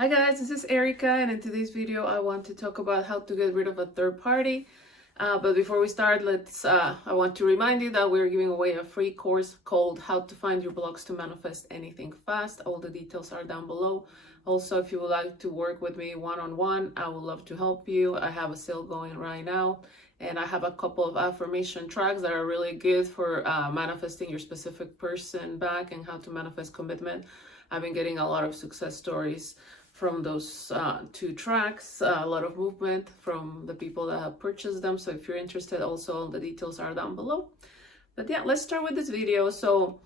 Hi guys, this is Erika, and in today's video I want to talk about how to get rid of a third party. But before we start, I want to remind you that we're giving away a free course called How to Find Your Blocks to Manifest Anything Fast. All the details are down below. Also, if you would like to work with me one-on-one, I would love to help you. I have a sale going right now, and I have a couple of affirmation tracks that are really good for manifesting your specific person back and how to manifest commitment. I've been getting a lot of success stories from those two tracks, a lot of movement from the people that have purchased them. So if you're interested, also all the details are down below. But yeah, let's start with this video. So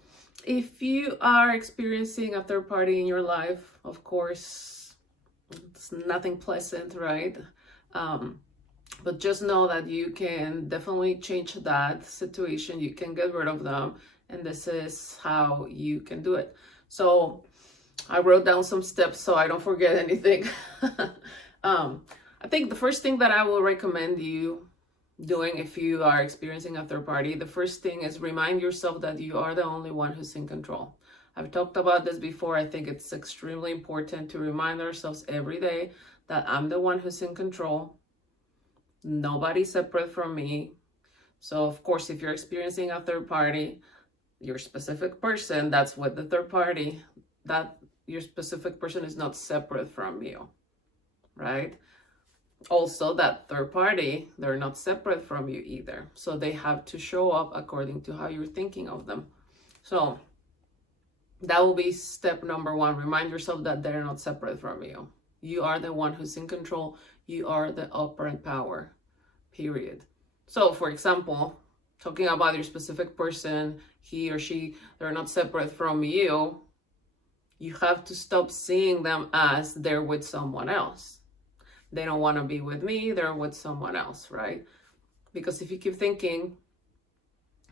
if you are experiencing a third party in your life, of course, it's nothing pleasant, right? But just know that you can definitely change that situation. You can get rid of them. And this is how you can do it. So I wrote down some steps so I don't forget anything. I think the first thing that I will recommend you doing if you are experiencing a third party, the first thing is remind yourself that you are the only one who's in control. I've talked about this before. I think it's extremely important to remind ourselves every day that I'm the one who's in control. Nobody's separate from me. So of course, if you're experiencing a third party, your specific person that's with the third party, that your specific person is not separate from you, right? Also, that third party, they're not separate from you either. So they have to show up according to how you're thinking of them. So that will be step number one. Remind yourself that they're not separate from you. You are the one who's in control. You are the operant power, period. So for example, talking about your specific person, he or she, they're not separate from you. You have to stop seeing them as they're with someone else. They don't want to be with me, they're with someone else, right? Because if you keep thinking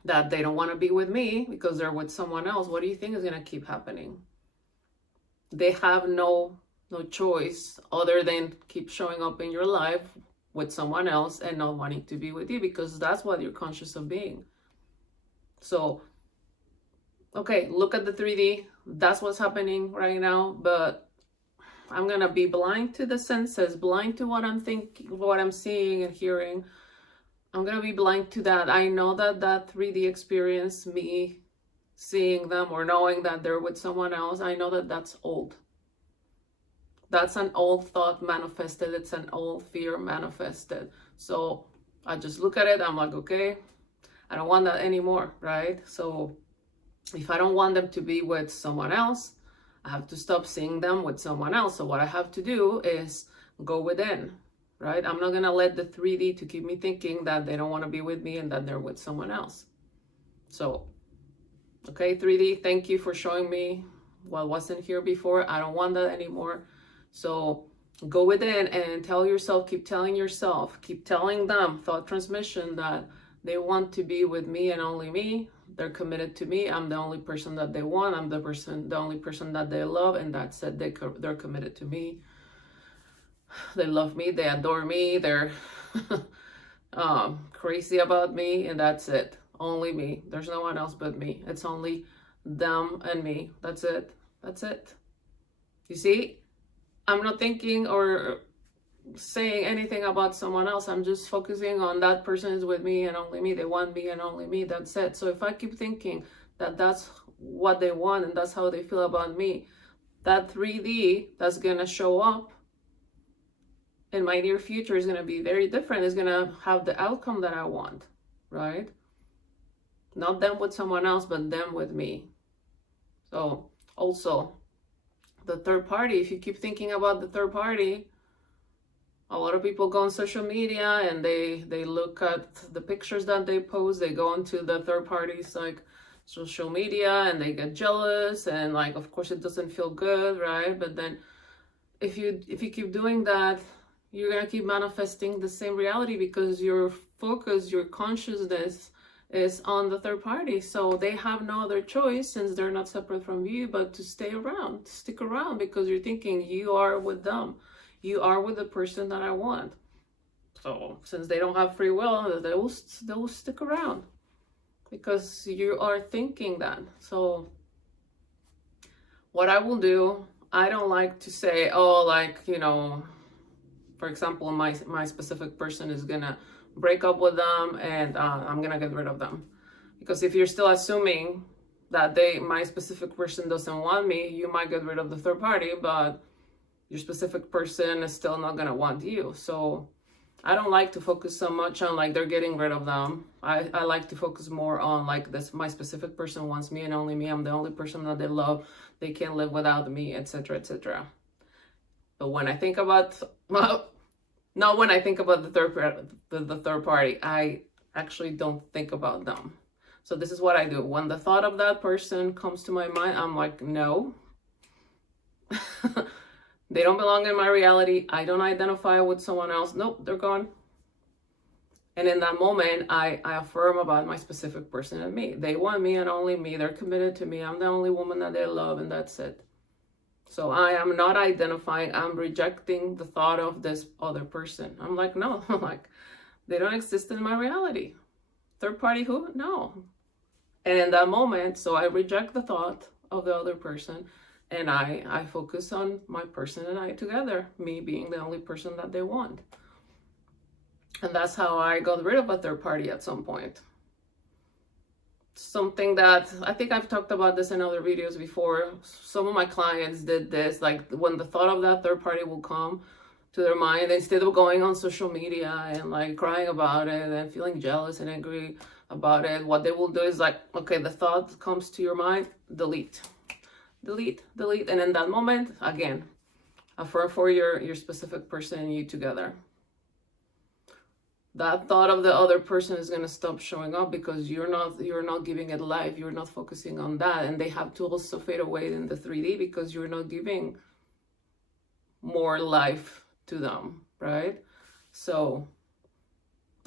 that they don't want to be with me because they're with someone else, what do you think is going to keep happening? They have no choice other than keep showing up in your life with someone else and not wanting to be with you, because that's what you're conscious of being. So okay, look at the 3D. That's what's happening right now, but I'm gonna be blind to the senses, blind to what I'm thinking, what I'm seeing and hearing. I'm gonna be blind to that. I know that that 3D experience, me seeing them or knowing that they're with someone else, I know that that's old. That's an old thought manifested. It's an old fear manifested. So I just look at it, I'm like, okay, I don't want that anymore, right? So if I don't want them to be with someone else, I have to stop seeing them with someone else. So what I have to do is go within, right? I'm not going to let the 3D to keep me thinking that they don't want to be with me and that they're with someone else. So, okay, 3D, thank you for showing me what wasn't here before. I don't want that anymore. So go within and tell yourself, keep telling yourself, keep telling them, thought transmission, that they want to be with me and only me. They're committed to me. I'm the only person that they want. I'm the only person that they love, and that's it. They're committed to me. They love me. They adore me. They're crazy about me, and that's it. Only me. There's no one else but me. It's only them and me. That's it. That's it. You see, I'm not thinking or saying anything about someone else. I'm just focusing on that person is with me and only me. They want me and only me. That's it. So if I keep thinking that that's what they want and that's how they feel about me, that 3D that's going to show up in my near future is going to be very different. It's going to have the outcome that I want, right? Not them with someone else, but them with me. So also the third party, if you keep thinking about the third party, a lot of people go on social media and they look at the pictures that they post. They go into the third parties like social media and they get jealous, and like, of course it doesn't feel good, right? But then if you keep doing that, you're gonna keep manifesting the same reality because your focus, your consciousness is on the third party. So they have no other choice, since they're not separate from you, but to stay around, stick around, because you're thinking you are with them. You are with the person that I want. So since they don't have free will, they will stick around because you are thinking that. So what I will do, I don't like to say, oh, like, you know, for example, my specific person is gonna break up with them and I'm gonna get rid of them. Because if you're still assuming that my specific person doesn't want me, you might get rid of the third party, but your specific person is still not gonna want you. So I don't like to focus so much on like they're getting rid of them. I like to focus more on like this, my specific person wants me and only me. I'm the only person that they love. They can't live without me, etc., etc. But when I think about, well, not when I think about the third party, I actually don't think about them. So this is what I do. When the thought of that person comes to my mind, I'm like, no. They don't belong in my reality. I don't identify with someone else. Nope, they're gone. And in that moment, I affirm about my specific person and me. They want me and only me. They're committed to me. I'm the only woman that they love, and that's it. So I am not identifying. I'm rejecting the thought of this other person. I'm like, no, like, they don't exist in my reality. Third party who? No. And in that moment, so I reject the thought of the other person, and I focus on my person and I together, me being the only person that they want. And that's how I got rid of a third party at some point. Something that I think I've talked about this in other videos before. Some of my clients did this, like when the thought of that third party will come to their mind, instead of going on social media and like crying about it and feeling jealous and angry about it, what they will do is like, okay, the thought comes to your mind, delete. And in that moment, again, affirm for your specific person and you together. That thought of the other person is going to stop showing up because you're not giving it life. You're not focusing on that, and they have to also fade away in the 3D because you're not giving more life to them, right? So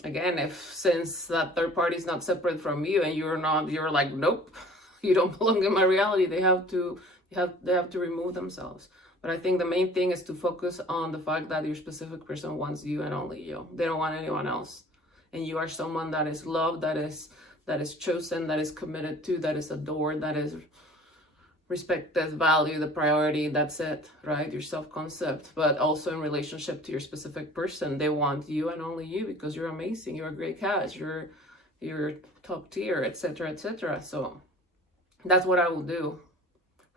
again, since that third party is not separate from you and you're like, nope, you don't belong in my reality, they have to remove themselves. But I think the main thing is to focus on the fact that your specific person wants you and only you. They don't want anyone else. And you are someone that is loved, that is chosen, that is committed to, that is adored, that is respected, valued, the priority. That's it, right? Your self-concept. But also in relationship to your specific person, they want you and only you because you're amazing. You're a great catch. You're top tier, etc., etc. So that's what I will do.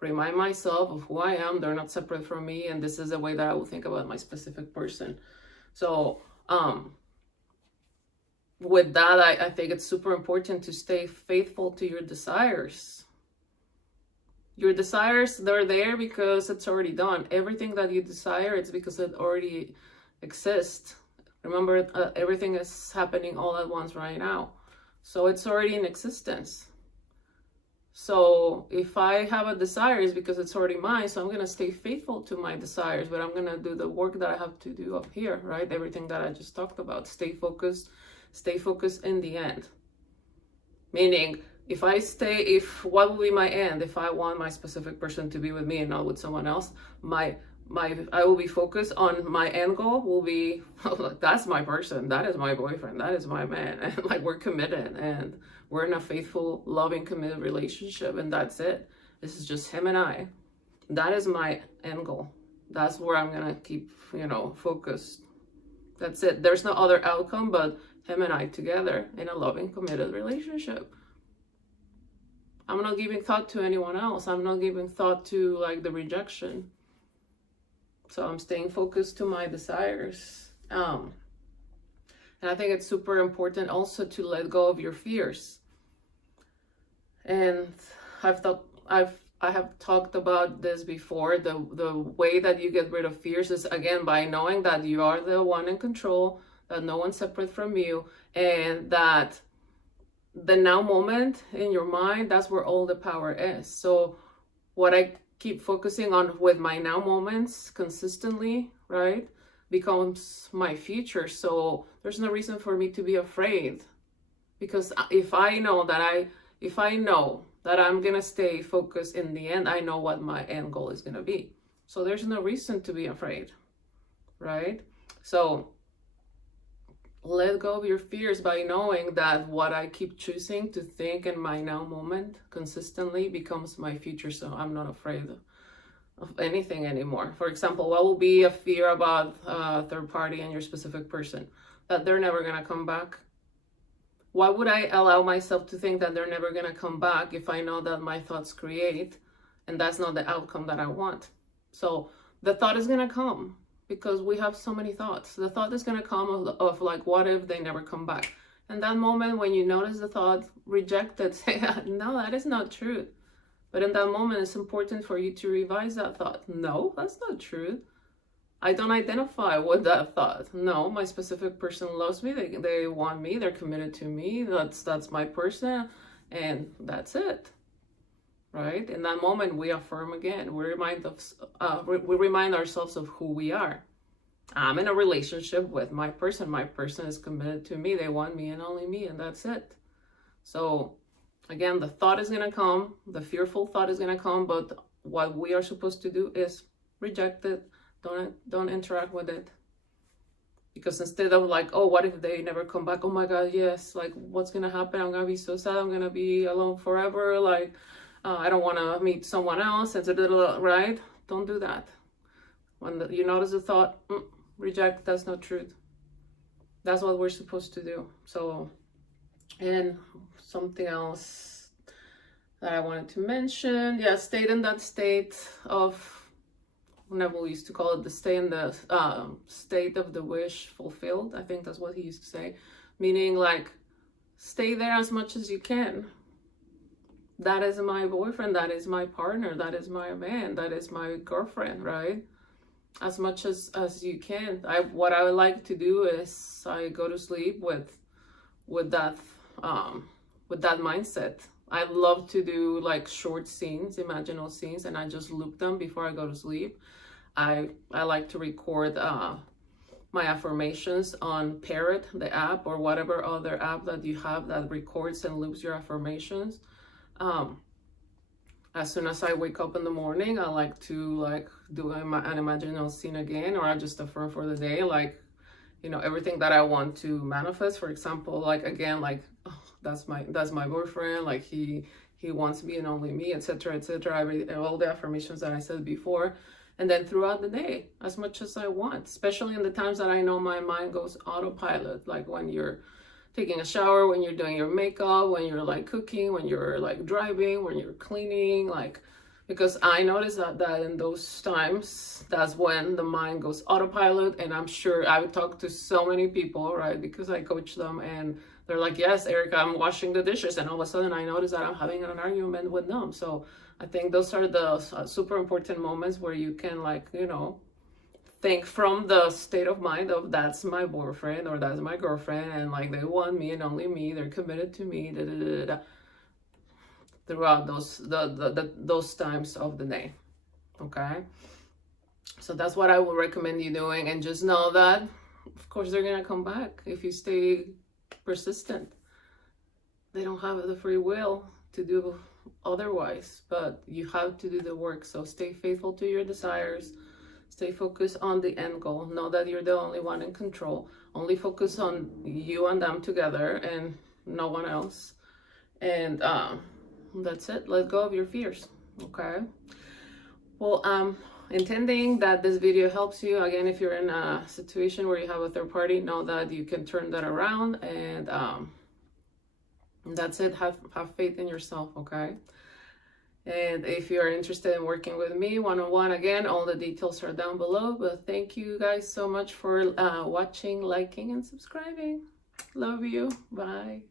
Remind myself of who I am. They're not separate from me, and this is the way that I will think about my specific person. So with that, I think it's super important to stay faithful to your desires. Your desires, they're there because it's already done. Everything that you desire, it's because it already exists. Remember, everything is happening all at once right now. So it's already in existence. So if I have a desire, it's because it's already mine. So I'm going to stay faithful to my desires, but I'm going to do the work that I have to do up here, right? Everything that I just talked about. Stay focused in the end. Meaning, what will be my end? If I want my specific person to be with me and not with someone else, I will be focused on my end goal will be, that's my person. That is my boyfriend. That is my man. And like, we're committed and we're in a faithful, loving, committed relationship, and that's it. This is just him and I. That is my end goal. That's where I'm gonna keep, focused. That's it. There's no other outcome but him and I together in a loving, committed relationship. I'm not giving thought to anyone else. I'm not giving thought to like the rejection. So I'm staying focused to my desires. And I think it's super important also to let go of your fears. And I have talked about this before. The way that you get rid of fears is, again, by knowing that you are the one in control, that no one's separate from you, and that the now moment in your mind, that's where all the power is. So what I keep focusing on with my now moments consistently, right, becomes my future. So there's no reason for me to be afraid, because if I know that I'm gonna stay focused in the end, I know what my end goal is gonna be. So there's no reason to be afraid, right? So let go of your fears by knowing that what I keep choosing to think in my now moment consistently becomes my future. So I'm not afraid of anything anymore. For example, what will be a fear about a third party and your specific person? That they're never gonna come back. Why would I allow myself to think that they're never gonna come back if I know that my thoughts create and that's not the outcome that I want? So the thought is gonna come because we have so many thoughts. The thought is gonna come of like, what if they never come back? And that moment when you notice the thought, reject it, say, no, that is not true. But in that moment, it's important for you to revise that thought. No, that's not true. I don't identify with that thought. No, my specific person loves me. They want me. They're committed to me. That's my person, and that's it. Right? In that moment, we affirm again. We remind ourselves of who we are. I'm in a relationship with my person. My person is committed to me. They want me and only me, and that's it. So again, the thought is going to come. The fearful thought is going to come. But what we are supposed to do is reject it. Don't interact with it. Because instead of like, oh, what if they never come back? Oh my God, yes. Like, what's going to happen? I'm going to be so sad. I'm going to be alone forever. Like, I don't want to meet someone else. Right? Don't do that. When you notice the thought, reject. That's not truth. That's what we're supposed to do. So, and something else that I wanted to mention. Yeah, stay in that state of, Neville used to call it the stay in the state of the wish fulfilled. I think that's what he used to say. Meaning like, stay there as much as you can. That is my boyfriend. That is my partner. That is my man. That is my girlfriend, right? As much as you can. What I would like to do is I go to sleep with that mindset. I love to do like short scenes, imaginal scenes, and I just loop them before I go to sleep. I like to record my affirmations on Parrot, the app, or whatever other app that you have that records and loops your affirmations. As soon as I wake up in the morning, I like to do an imaginal scene again, or I just affirm for the day, like, you know, everything that I want to manifest. For example, like again, like, oh, that's my boyfriend, like he wants me and only me, etc., etc. All the affirmations that I said before. And then throughout the day, as much as I want, especially in the times that I know my mind goes autopilot, like when you're taking a shower, when you're doing your makeup, when you're like cooking, when you're like driving, when you're cleaning, like, because I notice that in those times, that's when the mind goes autopilot. And I'm sure I've talked to so many people, right? Because I coach them and they're like, yes, Erika, I'm washing the dishes. And all of a sudden I notice that I'm having an argument with them. So I think those are the super important moments where you can, like, you know, think from the state of mind of that's my boyfriend or that's my girlfriend, and like they want me and only me, they're committed to me, throughout those times of the day. Okay, so that's what I would recommend you doing, and just know that of course they're gonna come back if you stay persistent. They don't have the free will to do otherwise, but you have to do the work. So stay faithful to your desires. Stay focused on the end goal. Know that you're the only one in control. Only focus on you and them together and no one else. And that's it. Let go of your fears. Okay. Well, intending that this video helps you. Again, if you're in a situation where you have a third party, know that you can turn that around, and that's it. Have faith in yourself. Okay. And if you're interested in working with me one-on-one, again, all the details are down below. But thank you guys so much for watching, liking, and subscribing. Love you. Bye.